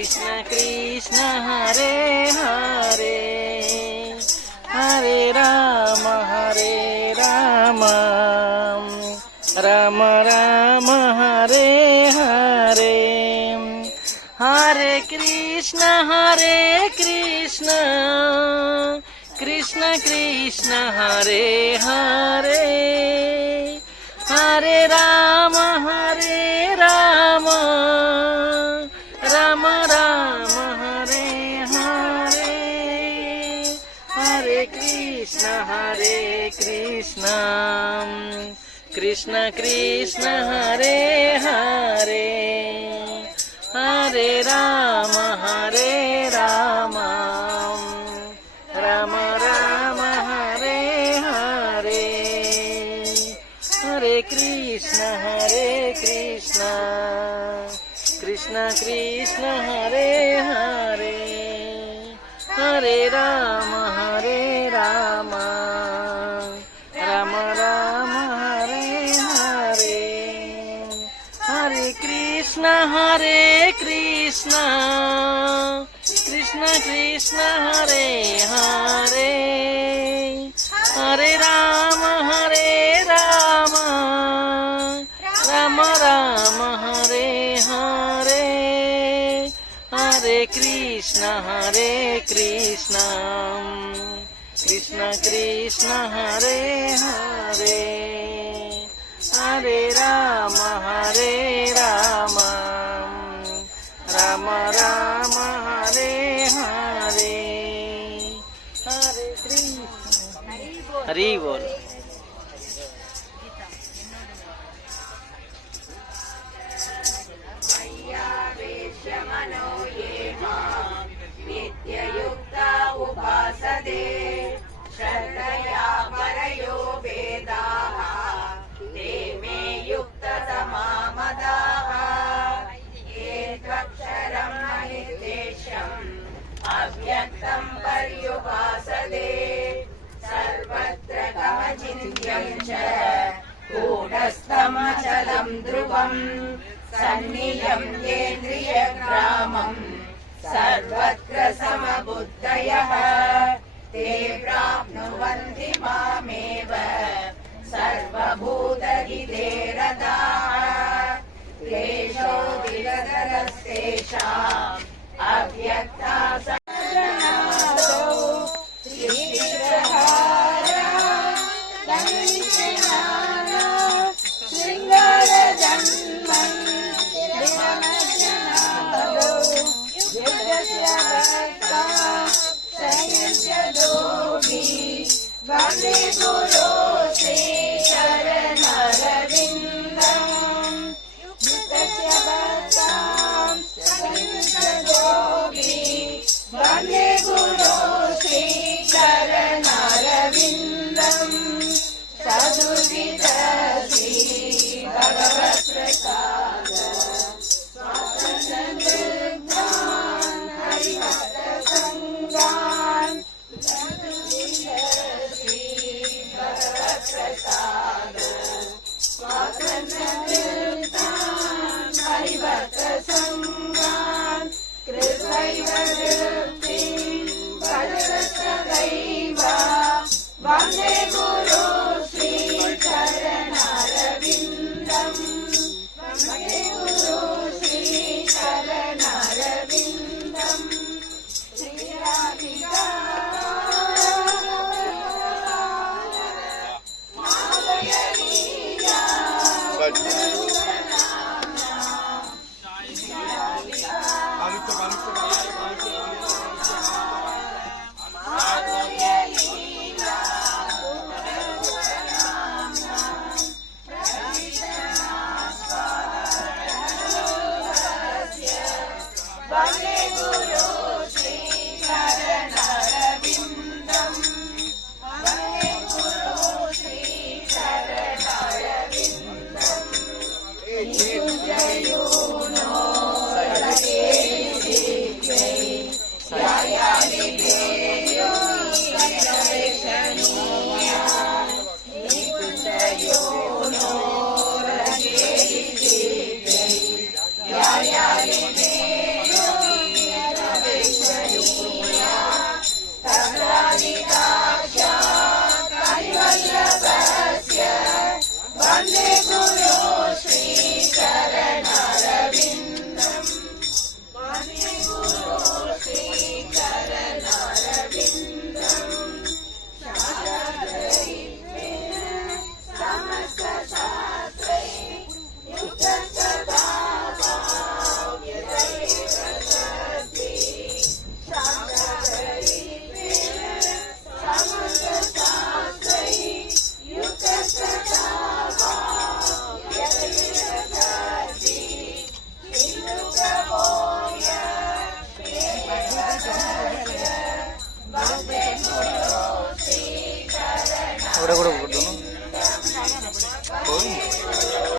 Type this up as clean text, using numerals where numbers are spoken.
कृष्ण कृष्ण हरे हरे हरे राम राम राम हरे हरे हरे कृष्ण कृष्ण कृष्ण हरे हरे हरे राम राम राम हरे हरे हरे कृष्ण कृष्ण कृष्ण हरे हरे हरे राम राम राम हरे हरे हरे कृष्ण कृष्ण कृष्ण हरे हरे हरे राम राम राम हरे हरे हरे कृष्ण कृष्ण कृष्ण हरे हरे हरे राम राम हरे हरे हरे कृष्ण कृष्ण कृष्ण हरे हरे हरे राम राम हरे हरे हरे कृष्ण हरि बोल। नित्ययुक्ता उपासते श्रद्धया परयो वेदाः ते मे युक्ततमा मदाः ये त्वक्षरं निर्देशम् अव्यक्तं पर्युपासते सर्वत्र गमचिन्त्यं च कूटस्थमचलं ध्रुवम् सन्नियम्येन्द्रियग्रामम् सर्वत्र समबुद्धयः ते प्राप्नुवन्ति मामेव सर्वभूतहिते रताः क्लेशोऽधिगतरस्तेषाम् अव्यक्ता वन्दे गुरो श्रीचरणरविन्दम् युक्तस्य भक्तां सहितयोगी वन्दे गुरो श्रीचरणरविन्दम् सदुदित श्री भगवत्प्रसाद स्वातन्त्र्यनिर्धान् हरिभक्तसङ्गान् प्रसाद स्वातन्त्र्यनिर्धान् हरिभक्तसङ्गान् कृत्वैव वृत्तिं भजतसदैव वन्दे गुरो श्रीचरणरविन्दम् वन्दे गुरो श्रीचरणरविन्दम् श्रीराधिका Bye.